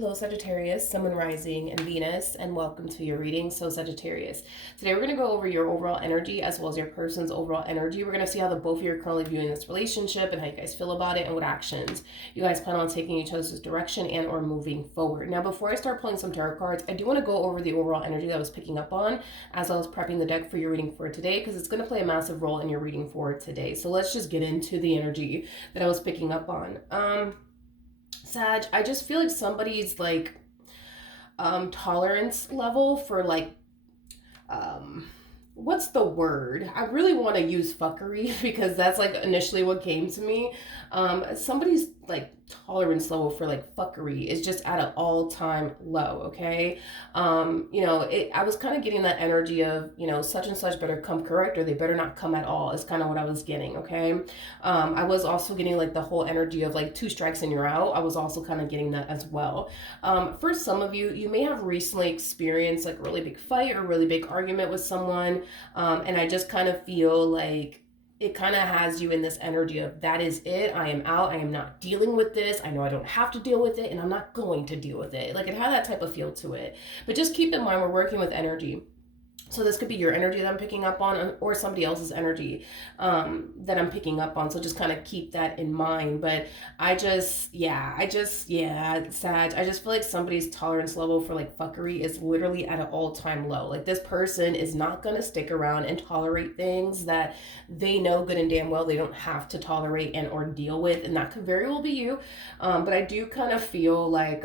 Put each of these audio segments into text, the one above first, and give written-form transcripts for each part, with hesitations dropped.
Hello, Sagittarius, Sun, Moon, Rising, and Venus, and welcome to your reading. So, Sagittarius, today we're going to go over your overall energy as well as your person's overall energy. We're going to see how the both of you are currently viewing this relationship and how you guys feel about it and what actions you guys plan on taking each other's direction and or moving forward. Now, before I start pulling some tarot cards, I do want to go over the overall energy that I was picking up on as I was prepping the deck for your reading for today, because it's going to play a massive role in your reading for today. So let's just get into the energy that I was picking up on. Sag, I just feel like somebody's like tolerance level for like what's the word? I really want to use fuckery because that's like initially what came to me. Somebody's like tolerance level for like fuckery is just at an all-time low. Okay. I was kind of getting that energy of, such and such better come correct or they better not come at all is kind of what I was getting. Okay. I was also getting like the whole energy of like 2 strikes and you're out. I was also kind of getting that as well. For some of you, you may have recently experienced like a really big fight or really big argument with someone. And I just kind of feel like it kind of has you in this energy of that is it. I am out. I am not dealing with this. I know I don't have to deal with it and I'm not going to deal with it. Like it had that type of feel to it. But just keep in mind, we're working with energy. So this could be your energy that I'm picking up on or somebody else's energy that I'm picking up on. So just kind of keep that in mind. But Sag, I just feel like somebody's tolerance level for like fuckery is literally at an all-time low. Like this person is not going to stick around and tolerate things that they know good and damn well they don't have to tolerate and or deal with. And that could very well be you. But I do kind of feel like...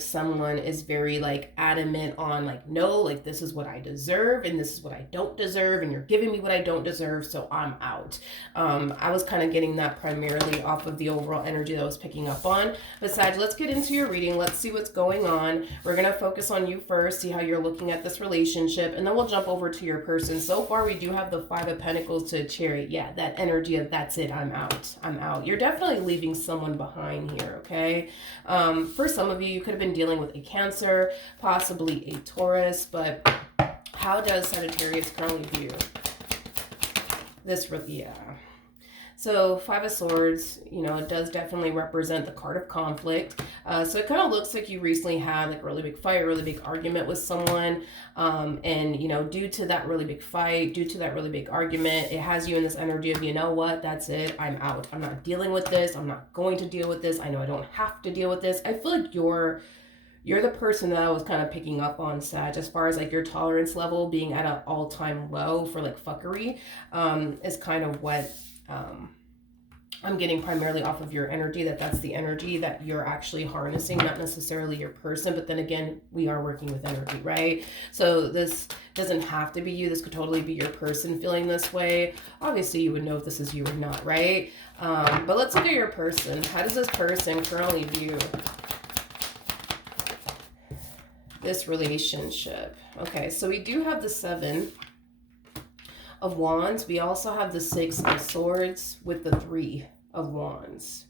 someone is very like adamant on like, no, like this is what I deserve and this is what I don't deserve and you're giving me what I don't deserve, so I'm out. I was kind of getting that primarily off of the overall energy that I was picking up on. But Sag, let's get into your reading. Let's see what's going on. We're going to focus on you first, see how you're looking at this relationship, and then we'll jump over to your person. So far, we do have the 5 of Pentacles to Chariot. Yeah, that energy of that's it, I'm out. You're definitely leaving someone behind here, okay? For some of you, you could have been dealing with a Cancer, possibly a Taurus, but how does Sagittarius currently view this? Yeah. So 5 of Swords, it does definitely represent the card of conflict. So it kind of looks like you recently had like a really big fight, a really big argument with someone. And, due to that really big fight, due to that really big argument, it has you in this energy of, you know what, that's it. I'm out. I'm not dealing with this. I'm not going to deal with this. I know I don't have to deal with this. I feel like you're the person that I was kind of picking up on, Sag, as far as like your tolerance level being at an all-time low for like fuckery, is kind of what... I'm getting primarily off of your energy, that's the energy that you're actually harnessing, not necessarily your person. But then again, we are working with energy, right? So this doesn't have to be you. This could totally be your person feeling this way. Obviously, you would know if this is you or not, right? But let's look at your person. How does this person currently view this relationship? Okay, so we do have the 7 of Wands. We also have the 6 of Swords with the 3 of Wands.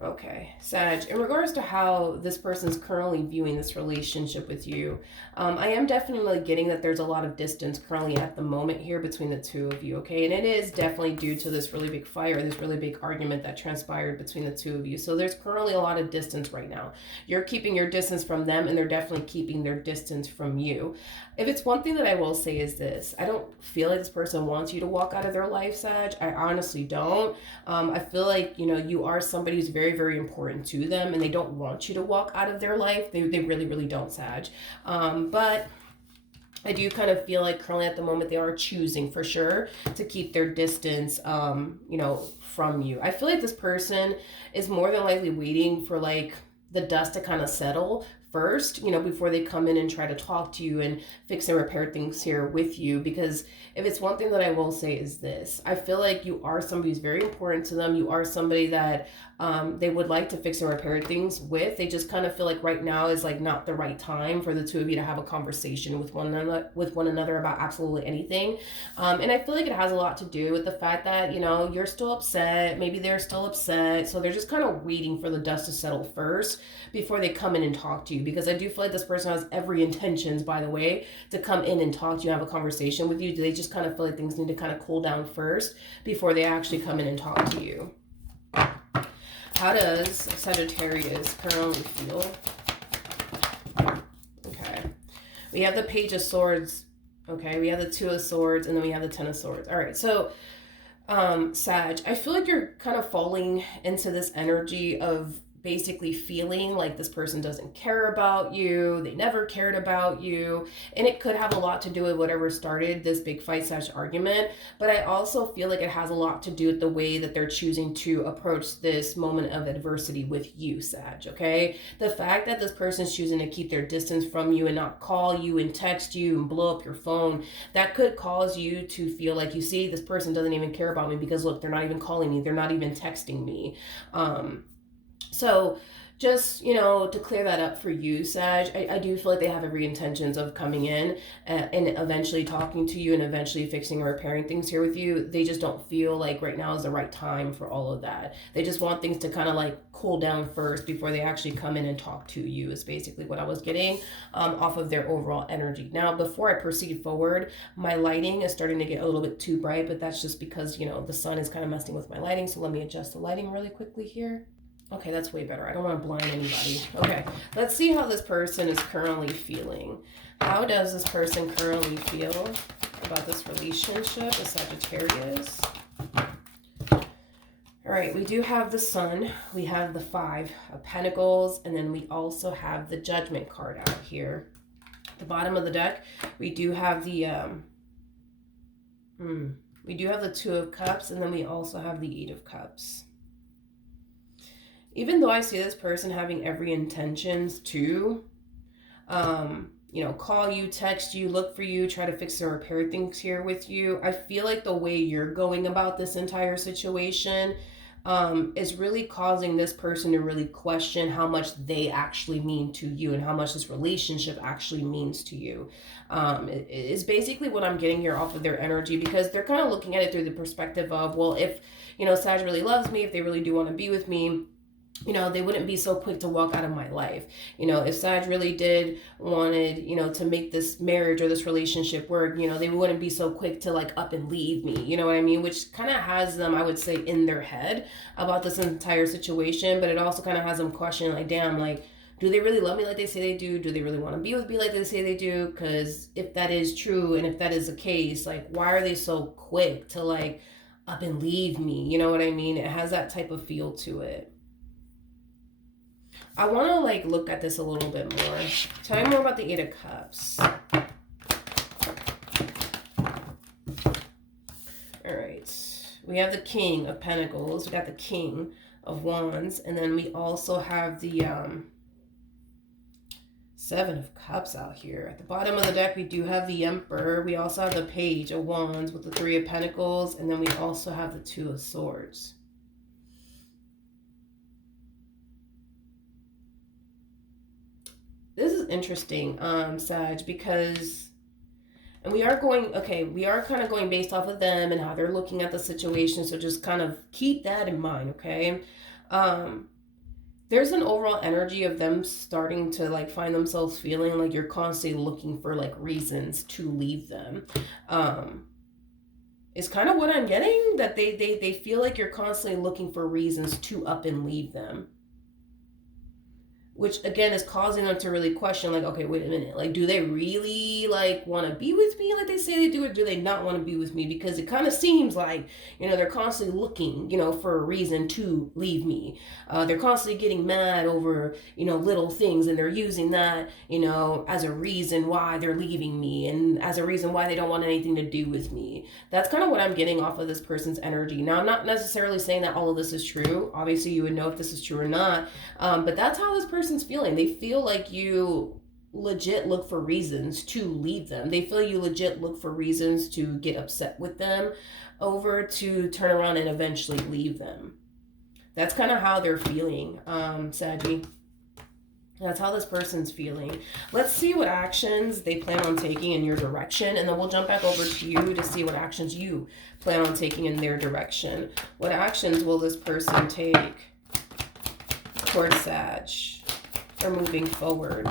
Okay, Sag, in regards to how this person is currently viewing this relationship with you, I am definitely getting that there's a lot of distance currently at the moment here between the 2 of you, okay? And it is definitely due to this really big fight or this really big argument that transpired between the 2 of you. So there's currently a lot of distance right now. You're keeping your distance from them and they're definitely keeping their distance from you. If it's one thing that I will say is this: I don't feel like this person wants you to walk out of their life, Sag. I honestly don't. I feel like, you are somebody who's very, very important to them and they don't want you to walk out of their life. They really, really don't, Sag. But I do kind of feel like currently at the moment they are choosing for sure to keep their distance, from you. I feel like this person is more than likely waiting for like the dust to kind of settle first, before they come in and try to talk to you and fix and repair things here with you. Because if it's one thing that I will say is this: I feel like you are somebody who's very important to them. You are somebody that they would like to fix and repair things with. They just kind of feel like right now is like not the right time for the 2 of you to have a conversation with one another about absolutely anything. And I feel like it has a lot to do with the fact that, you're still upset. Maybe they're still upset. So they're just kind of waiting for the dust to settle first before they come in and talk to you. you, because I do feel like this person has every intentions, by the way, to come in and talk to you, have a conversation with you. Do they just kind of feel like things need to kind of cool down first before they actually come in and talk to you? How does Sagittarius currently feel? Okay. We have the Page of Swords. Okay. We have the Two of Swords, and then we have the Ten of Swords. All right. So, Sag, I feel like you're kind of falling into this energy of basically feeling like this person doesn't care about you, they never cared about you, and it could have a lot to do with whatever started this big fight / argument, but I also feel like it has a lot to do with the way that they're choosing to approach this moment of adversity with you, Sag, okay? The fact that this person's choosing to keep their distance from you and not call you and text you and blow up your phone, that could cause you to feel like, you see, this person doesn't even care about me because look, they're not even calling me, they're not even texting me. So just, you know, to clear that up for you, Sag, I do feel like they have every intentions of coming in and eventually talking to you and eventually fixing or repairing things here with you. They just don't feel like right now is the right time for all of that. They just want things to kind of like cool down first before they actually come in and talk to you, is basically what I was getting off of their overall energy. Now, before I proceed forward, my lighting is starting to get a little bit too bright, but that's just because, you know, the sun is kind of messing with my lighting. So let me adjust the lighting really quickly here. Okay, that's way better. I don't want to blind anybody. Okay, let's see how this person is currently feeling. How does this person currently feel about this relationship with Sagittarius? All right, we do have the Sun. We have the Five of Pentacles, and then we also have the Judgment card out here. At the bottom of the deck, we do have the Two of Cups, and then we also have the Eight of Cups. Even though I see this person having every intentions to, you know, call you, text you, look for you, try to fix or repair things here with you, I feel like the way you're going about this entire situation is really causing this person to really question how much they actually mean to you and how much this relationship actually means to you. It's basically what I'm getting here off of their energy, because they're kind of looking at it through the perspective of, well, if, you know, Sag really loves me, if they really do want to be with me, you know, they wouldn't be so quick to walk out of my life. You know, if Sag really did wanted, you know, to make this marriage or this relationship work, you know, they wouldn't be so quick to like up and leave me. You know what I mean? Which kind of has them, I would say, in their head about this entire situation. But it also kind of has them questioning, like, damn, like, do they really love me like they say they do? Do they really want to be with me like they say they do? Because if that is true and if that is the case, like, why are they so quick to like up and leave me? You know what I mean? It has that type of feel to it. I want to like look at this a little bit more. Tell me more about the Eight of Cups. All right. We have the King of Pentacles. We got the King of Wands. And then we also have the Seven of Cups out here. At the bottom of the deck, we do have the Emperor. We also have the Page of Wands with the Three of Pentacles. And then we also have the Two of Swords. This is interesting, Sag, because, and we are going, okay, we are kind of going based off of them and how they're looking at the situation, so just kind of keep that in mind, okay? There's an overall energy of them starting to like find themselves feeling like you're constantly looking for like reasons to leave them. It's kind of what I'm getting, that they feel like you're constantly looking for reasons to up and leave them. Which again is causing them to really question, like, okay, wait a minute, like, do they really like want to be with me like they say they do, or do they not want to be with me? Because it kind of seems like, you know, they're constantly looking, you know, for a reason to leave me. They're constantly getting mad over, you know, little things, and they're using that, you know, as a reason why they're leaving me and as a reason why they don't want anything to do with me. That's kind of what I'm getting off of this person's energy. Now, I'm not necessarily saying that all of this is true. Obviously, you would know if this is true or not, but that's how this person's feeling. They feel like you legit look for reasons to leave them. They feel you legit look for reasons to get upset with them over, to turn around and eventually leave them. That's kind of how they're feeling, Saggy. That's how this person's feeling. Let's see what actions they plan on taking in your direction, and then we'll jump back over to you to see what actions you plan on taking in their direction. What actions will this person take towards Sag? or moving forward?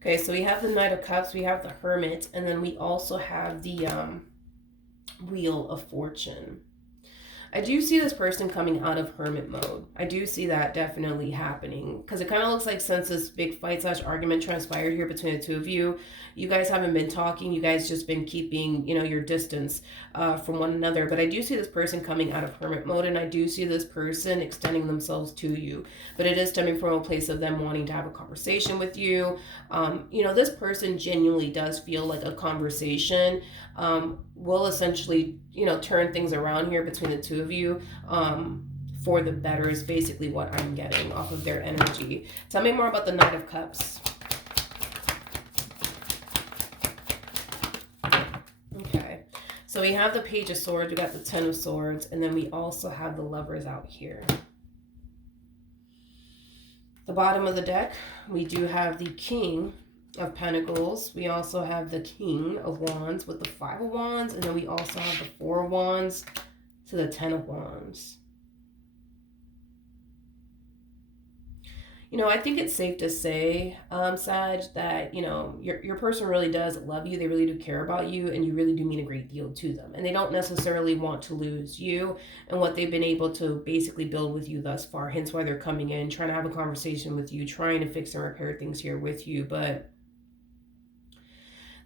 Okay, so we have the Knight of Cups, we have the Hermit, and then we also have the Wheel of Fortune. I do see this person coming out of hermit mode. I do see that definitely happening because it kind of looks like since this big fight slash argument transpired here between the two of you, you guys haven't been talking. You guys just been keeping, your distance from one another. But I do see this person coming out of hermit mode, and I do see this person extending themselves to you. But it is stemming from a place of them wanting to have a conversation with you. This person genuinely does feel like a conversation will essentially, turn things around here between the two of you for the better is basically what I'm getting off of their energy. Tell me more about the Knight of Cups. Okay, so we have the Page of Swords, we got the Ten of Swords, and then we also have the Lovers out here. The bottom of the deck, we do have the King of Pentacles. We also have the King of Wands with the Five of Wands, and then we also have the Four of Wands to the Ten of Wands. I think it's safe to say, Sag, that, your person really does love you. They really do care about you, and you really do mean a great deal to them. And they don't necessarily want to lose you and what they've been able to basically build with you thus far. Hence why they're coming in, trying to have a conversation with you, trying to fix and repair things here with you. But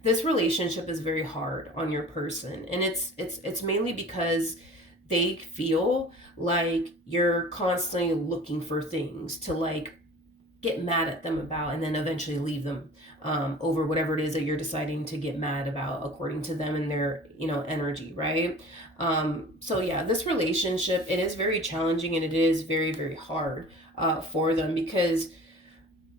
this relationship is very hard on your person. And it's mainly because they feel like you're constantly looking for things to get mad at them about, and then eventually leave them over whatever it is that you're deciding to get mad about according to them and their energy, right? So yeah, this relationship, it is very challenging, and it is very, very hard for them because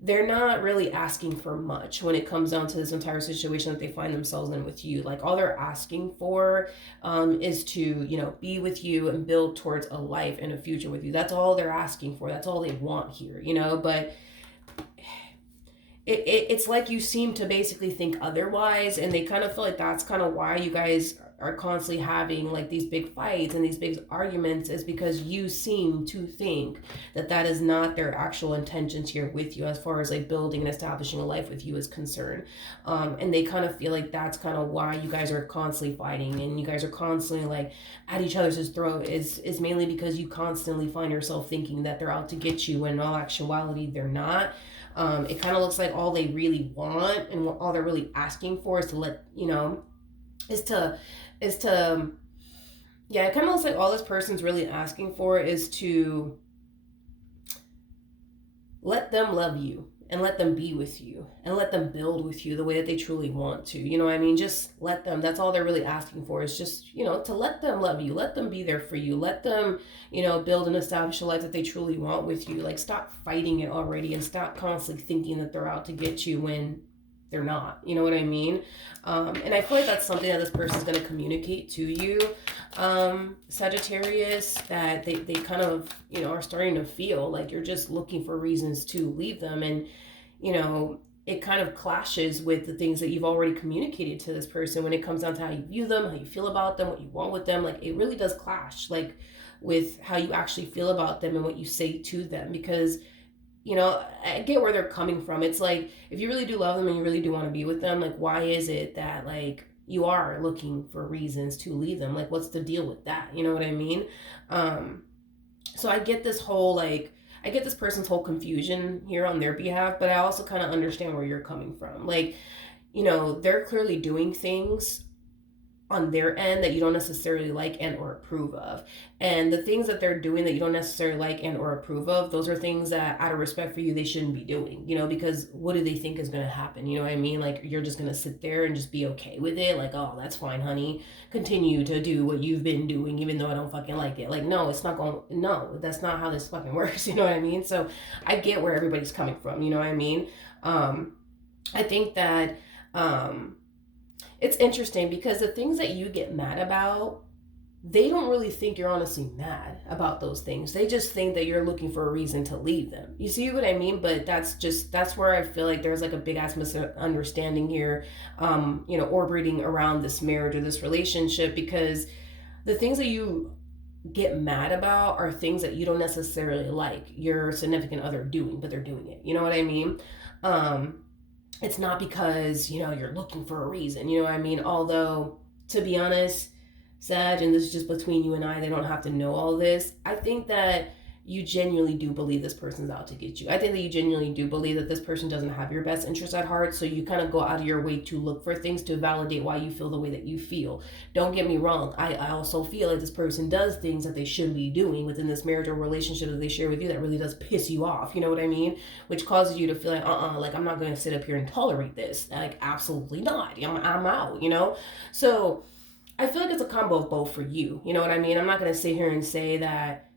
they're not really asking for much when it comes down to this entire situation that they find themselves in with you. Like, all they're asking for is to, be with you and build towards a life and a future with you. That's all they're asking for. That's all they want here, but it's like you seem to basically think otherwise, and they kind of feel like that's kind of why you guys are constantly having these big fights and these big arguments, is because you seem to think that is not their actual intentions here with you as far as building and establishing a life with you is concerned. And they kind of feel like that's kind of why you guys are constantly fighting and you guys are constantly at each other's throat is mainly because you constantly find yourself thinking that they're out to get you, when in all actuality they're not. It kind of looks like all they really want and all they're really asking for is to it kind of looks like all this person's really asking for is to let them love you and let them be with you and let them build with you the way that they truly want to. You know what I mean? Just let them. That's all they're really asking for, is just, to let them love you, let them be there for you, let them, build and establish a life that they truly want with you. Stop fighting it already and stop constantly thinking that they're out to get you when they're not. You know what I mean? And I feel like that's something that this person is going to communicate to you, Sagittarius, that they kind of, are starting to feel like you're just looking for reasons to leave them. And, it kind of clashes with the things that you've already communicated to this person when it comes down to how you view them, how you feel about them, what you want with them. It really does clash, with how you actually feel about them and what you say to them, because I get where they're coming from. It's like, if you really do love them and you really do want to be with them, why is it that you are looking for reasons to leave them? What's the deal with that? You know what I mean? So I get this whole I get this person's whole confusion here on their behalf, but I also kind of understand where you're coming from. They're clearly doing things on their end that you don't necessarily like and or approve of. And the things that they're doing that you don't necessarily like and or approve of, those are things that out of respect for you, they shouldn't be doing, because what do they think is going to happen? You know what I mean? You're just going to sit there and just be okay with it. Oh, that's fine, honey. Continue to do what you've been doing, even though I don't fucking like it. No, it's not going, no, that's not how this fucking works. You know what I mean? So I get where everybody's coming from. You know what I mean? I think that, it's interesting because the things that you get mad about, they don't really think you're honestly mad about those things. They just think that you're looking for a reason to leave them. You see what I mean? But that's where I feel like there's a big ass misunderstanding here, orbiting around this marriage or this relationship, because the things that you get mad about are things that you don't necessarily like your significant other doing, but they're doing it. You know what I mean? Um, it's not because, you're looking for a reason. You know what I mean? Although, to be honest, Sag, and this is just between you and I, they don't have to know all this. I think that you genuinely do believe this person's out to get you. I think that you genuinely do believe that this person doesn't have your best interest at heart. So you kind of go out of your way to look for things to validate why you feel the way that you feel. Don't get me wrong. I also feel like this person does things that they shouldn't be doing within this marriage or relationship that they share with you that really does piss you off. You know what I mean? Which causes you to feel like, like I'm not going to sit up here and tolerate this. Like, absolutely not. I'm out. So I feel like it's a combo of both for you. You know what I mean? I'm not going to sit here and say that,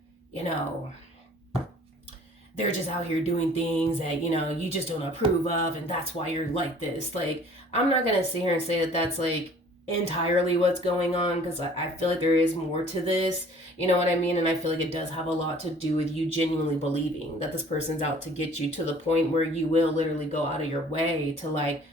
they're just out here doing things that, you just don't approve of, and that's why you're like this. Like, I'm not going to sit here and say that that's like entirely what's going on, because I feel like there is more to this. You know what I mean? And I feel like it does have a lot to do with you genuinely believing that this person's out to get you, to the point where you will literally go out of your way to like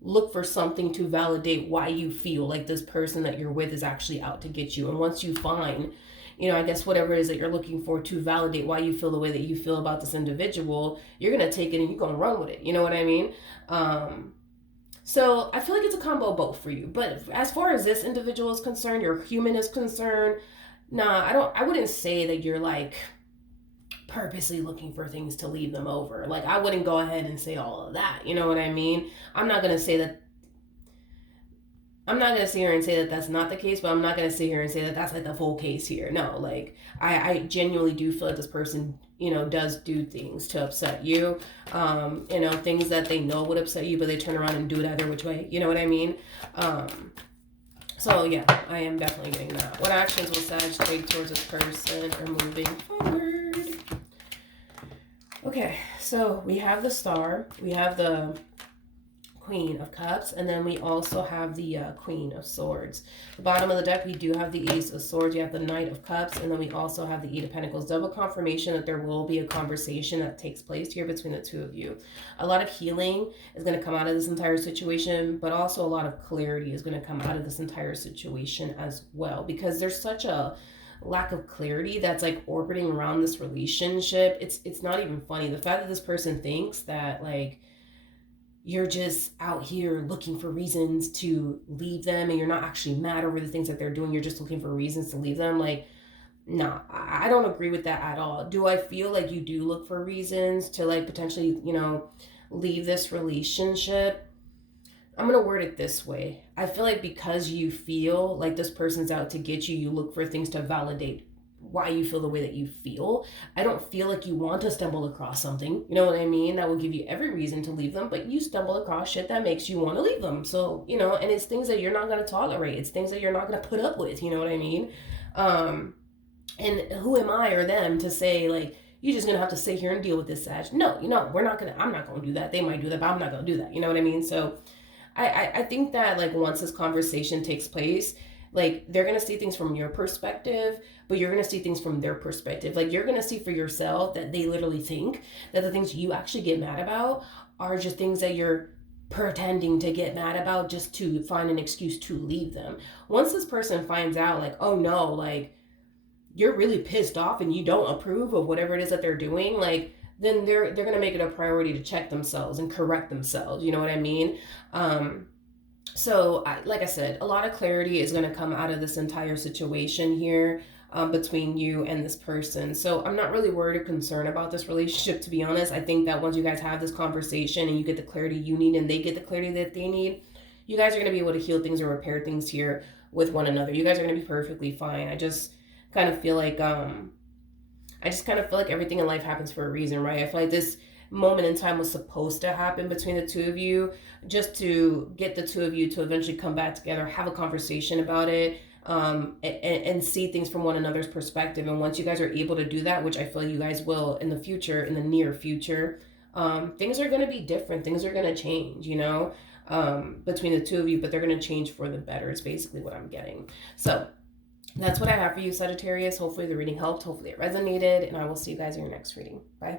look for something to validate why you feel like this person that you're with is actually out to get you. And once you find, I guess whatever it is that you're looking for to validate why you feel the way that you feel about this individual, you're going to take it and you're going to run with it. You know what I mean? So I feel like it's a combo of both for you. But as far as this individual is concerned, your human is concerned, nah, I wouldn't say that you're like purposely looking for things to leave them over. Like, I wouldn't go ahead and say all of that. You know what I mean? I'm not going to sit here and say that that's not the case, but I'm not going to sit here and say that that's like the full case here. No, like, I genuinely do feel like this person, does do things to upset you. Things that they know would upset you, but they turn around and do it either which way. You know what I mean? So yeah, I am definitely getting that. What actions will Sag take towards this person or moving forward? Okay, so we have the Star, we have the Queen of Cups, and then we also have the Queen of Swords. The bottom of the deck, we do have the Ace of Swords, you have the Knight of Cups, and then we also have the Eight of Pentacles. Double confirmation that there will be a conversation that takes place here between the two of you. A lot of healing is going to come out of this entire situation, but also a lot of clarity is going to come out of this entire situation as well, because there's such a lack of clarity that's like orbiting around this relationship. It's not even funny. The fact that this person thinks that like you're just out here looking for reasons to leave them, and you're not actually mad over the things that they're doing, you're just looking for reasons to leave them. Like, nah, I don't agree with that at all. Do I feel like you do look for reasons to like potentially, leave this relationship? I'm going to word it this way. I feel like because you feel like this person's out to get you, you look for things to validate why you feel the way that you feel. I don't feel like you want to stumble across something, you know what I mean, that will give you every reason to leave them, but you stumble across shit that makes you want to leave them. So, and it's things that you're not going to tolerate. It's things that you're not going to put up with, you know what I mean? And who am I or them to say, like, you're just going to have to sit here and deal with this, Sag? No, I'm not going to do that. They might do that, but I'm not going to do that. You know what I mean? So I think that, like, once this conversation takes place, like, they're going to see things from your perspective, but you're going to see things from their perspective. Like, you're going to see for yourself that they literally think that the things you actually get mad about are just things that you're pretending to get mad about just to find an excuse to leave them. Once this person finds out, like, oh no, like, you're really pissed off and you don't approve of whatever it is that they're doing, like, then they're going to make it a priority to check themselves and correct themselves. You know what I mean? So like I said, a lot of clarity is going to come out of this entire situation here between you and this person. So I'm not really worried or concerned about this relationship, to be honest. I think that once you guys have this conversation and you get the clarity you need and they get the clarity that they need, you guys are going to be able to heal things or repair things here with one another. You guys are going to be perfectly fine. I just kind of feel like everything in life happens for a reason, right? I feel like this moment in time was supposed to happen between the two of you, just to get the two of you to eventually come back together, have a conversation about it, and see things from one another's perspective. And once you guys are able to do that, which I feel you guys will in the future, in the near future, things are going to be different. Things are going to change, between the two of you, but they're going to change for the better is basically what I'm getting. So that's what I have for you, Sagittarius. Hopefully the reading helped. Hopefully it resonated. And I will see you guys in your next reading. Bye.